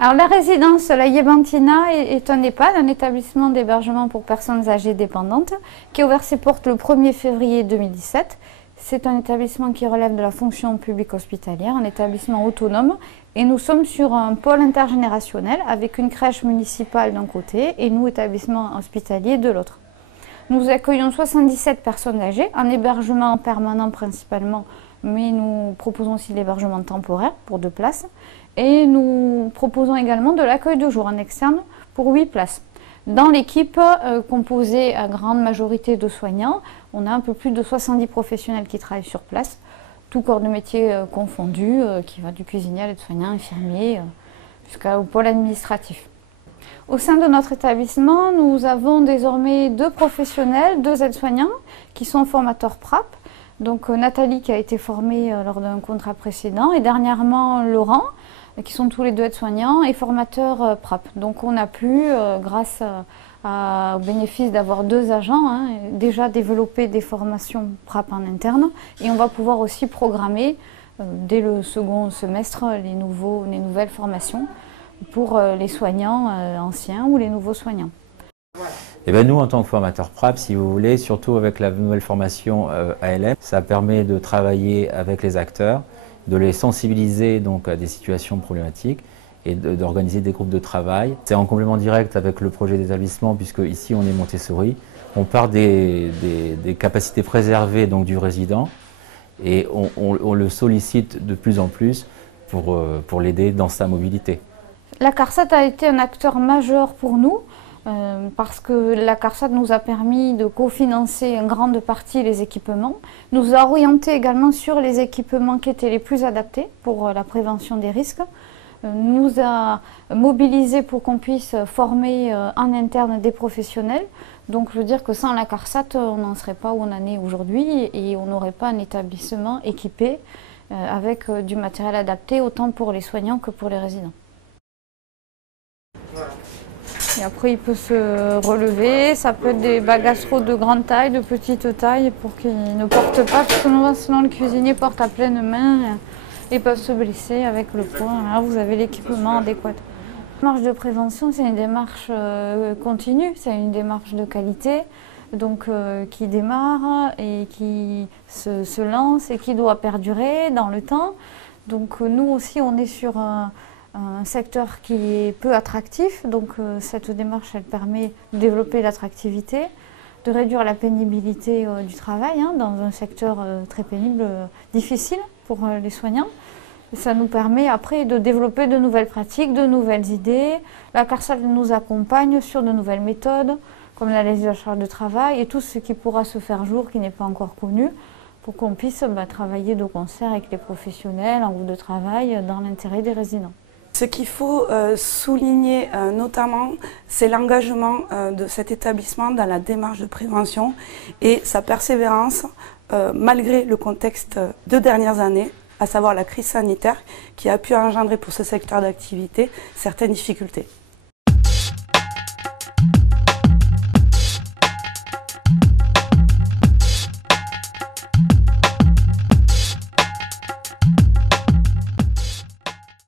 Alors la résidence La Yebantina est un EHPAD, un établissement d'hébergement pour personnes âgées dépendantes, qui a ouvert ses portes le 1er février 2017. C'est un établissement qui relève de la fonction publique hospitalière, un établissement autonome, et nous sommes sur un pôle intergénérationnel avec une crèche municipale d'un côté et nous, établissement hospitalier, de l'autre. Nous accueillons 77 personnes âgées, en hébergement permanent principalement, mais nous proposons aussi l'hébergement temporaire pour 2 places. Et nous proposons également de l'accueil de jour en externe pour 8 places. Dans l'équipe composée à grande majorité de soignants, on a un peu plus de 70 professionnels qui travaillent sur place, tout corps de métier confondu, qui va du cuisinier à l'aide-soignant, infirmier, jusqu'au pôle administratif. Au sein de notre établissement, nous avons désormais 2 professionnels, 2 aides-soignants qui sont formateurs PRAP. Donc Nathalie qui a été formée lors d'un contrat précédent et dernièrement Laurent, qui sont tous les 2 aides-soignants et formateurs PRAP. Donc on a pu, grâce au bénéfice d'avoir 2 agents, déjà développer des formations PRAP en interne et on va pouvoir aussi programmer dès le second semestre les nouvelles formations pour les soignants anciens ou les nouveaux soignants. Et bien nous, en tant que formateurs PRAP, si vous voulez, surtout avec la nouvelle formation ALM, ça permet de travailler avec les acteurs, de les sensibiliser donc à des situations problématiques et d'organiser des groupes de travail. C'est en complément direct avec le projet d'établissement puisque ici on est Montessori. On part des capacités préservées donc, du résident et on le sollicite de plus en plus pour l'aider dans sa mobilité. La CARSAT a été un acteur majeur pour nous parce que la CARSAT nous a permis de cofinancer en grande partie les équipements, nous a orienté également sur les équipements qui étaient les plus adaptés pour la prévention des risques, nous a mobilisés pour qu'on puisse former en interne des professionnels. Donc je veux dire que sans la CARSAT, on n'en serait pas où on en est aujourd'hui et on n'aurait pas un établissement équipé avec du matériel adapté autant pour les soignants que pour les résidents. Et après, il peut se relever, ça peut être des bagastros de grande taille, de petite taille, pour qu'ils ne portent pas, parce que sinon le cuisinier porte à pleine main et peuvent se blesser avec le poids. Là, vous avez l'équipement adéquat. La démarche de prévention, c'est une démarche continue, c'est une démarche de qualité, donc qui démarre et qui se lance et qui doit perdurer dans le temps. Donc nous aussi, on est sur un secteur qui est peu attractif, donc cette démarche elle permet de développer l'attractivité, de réduire la pénibilité du travail dans un secteur très pénible, difficile pour les soignants. Et ça nous permet après de développer de nouvelles pratiques, de nouvelles idées. La CARSAT nous accompagne sur de nouvelles méthodes, comme l'analyse de la charge de travail et tout ce qui pourra se faire jour qui n'est pas encore connu, pour qu'on puisse travailler de concert avec les professionnels en groupe de travail dans l'intérêt des résidents. Ce qu'il faut souligner notamment, c'est l'engagement de cet établissement dans la démarche de prévention et sa persévérance malgré le contexte de dernières années, à savoir la crise sanitaire qui a pu engendrer pour ce secteur d'activité certaines difficultés.